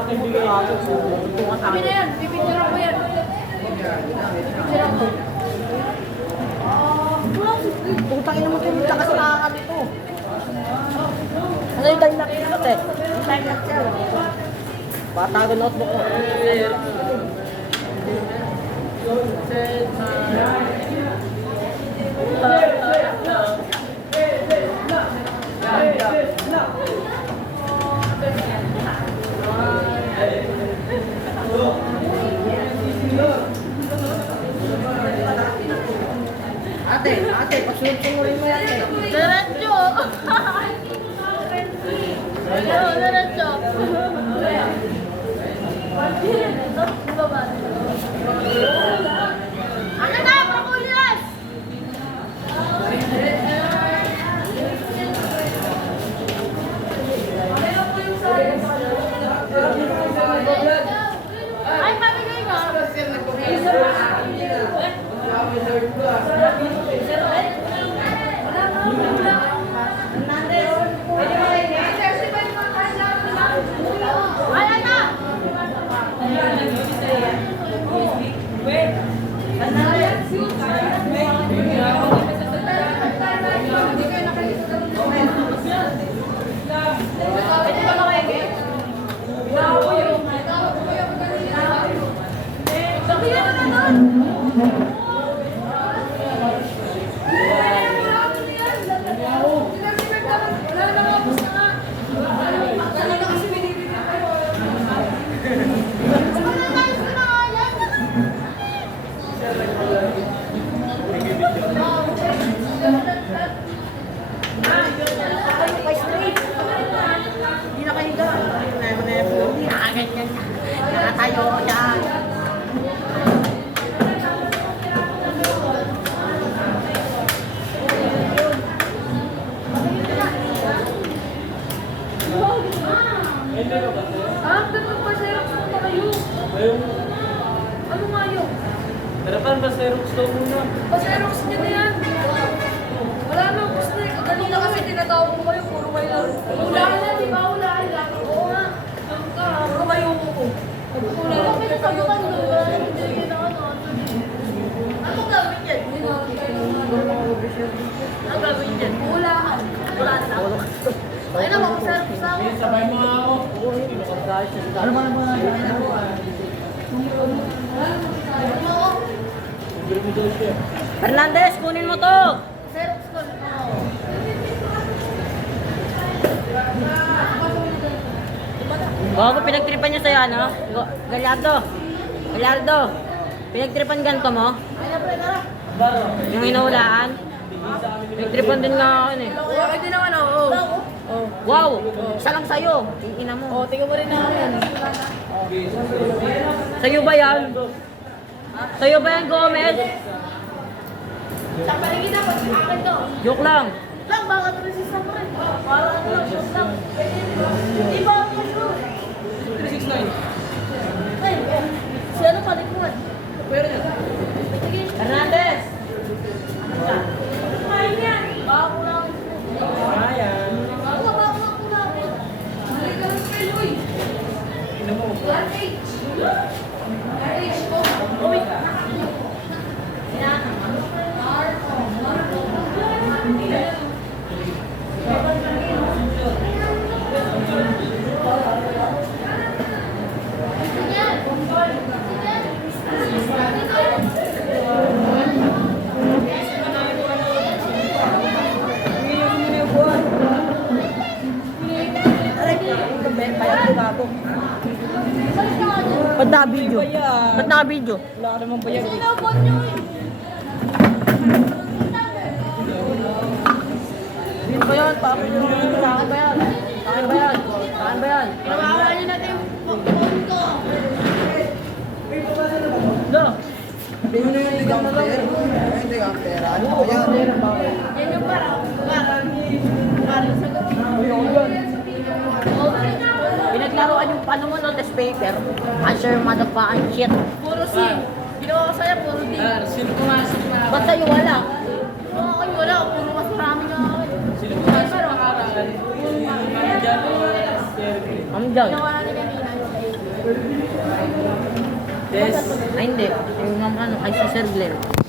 akin bigay. Kami na yan, pipicturean ko yan. Pipicturean ko. Putang ina mo ito, lakas na ano ito. Ano yung time lapse ito, te? Yung time lapse yan. Bata ko notebook ko. Ate, pagsunod-sungurin mo yan. Diretso! Diretso! Ano na, Pakulias? Ay, pamigay mo. Ay, ano? Hindi na kayo ga. Nakaganyan. Nakatayo ko dyan. Dapat pa Xerox muna kayo. Ano nga yun? Harapan ba Xerox daw muna? Pa-Xerox niya na yan. Wala na, gusto na. Kanina kasi tinatawag ko kayo, puro kayo lang. Ulaan na, di ba? Ulaan lang. Oo nga. Puro kayo ko. Ulaan lang. Pinatayo ka nyo. Hindi kita ano. Anong gawin yan? Anong gawin yan? Ulaan. Ulaan lang. Ay na, mag-Xerox na ako. Sabay mo nga ako. Ano ba naman? Hernandez, kunin mo to! Xerox ko. Bago pinagtripan niya sa'yo, ano? Gallardo! Gallardo! Pinagtripan ganito mo? Yung inuulaan? Pinagtripan din nga ako eh. Oo, hindi naman ako. Wow! Isa lang sa'yo. Tingina mo. Tingnan mo rin na ako yan. Sa'yo ba yan? Sa'yo ba yan, Gomez? Sa paligid ako, akin to. Joke lang. Lang, bakit resist ako rin? Para ano lang, shoot lang. Di ba ako shoot? 369. Ay, si ano palit mo eh? Pero yan. Sige. Hernandez! Kumain yan. Baka ko lang. Ayan. Baka ko lang. Balik ka lang kayo eh. Ino mo. RH. RH ko. Uy. Ba't naka-video? Ba't naka-video? Wala ka namang bayag. Sinabot nyo eh. Sino ba yan? Paano nyo? Saan ba yan? Saan ba yan? Saan ba yan? Pinabawala nyo natin yung phone ko. No! Sabihin mo na yung ligang mo lang. Hindi ang pera. Ano ba yan? Yan yung parang sa gabi. Pinaglaruan yung paano mo no, test paper. Answer motherfucking shit. Puro sim. Ginawa ko sa'yo, puro D. Sino pumasok na? Ba't sa'yo wala? Oo, kayo wala. Puro mas marami nga ako. Sino pumasok na aralan? Parang dyan. Ang dyan. Ginawa natin kanina. Ay, hindi. Yung ano, kay si Sir Glenn.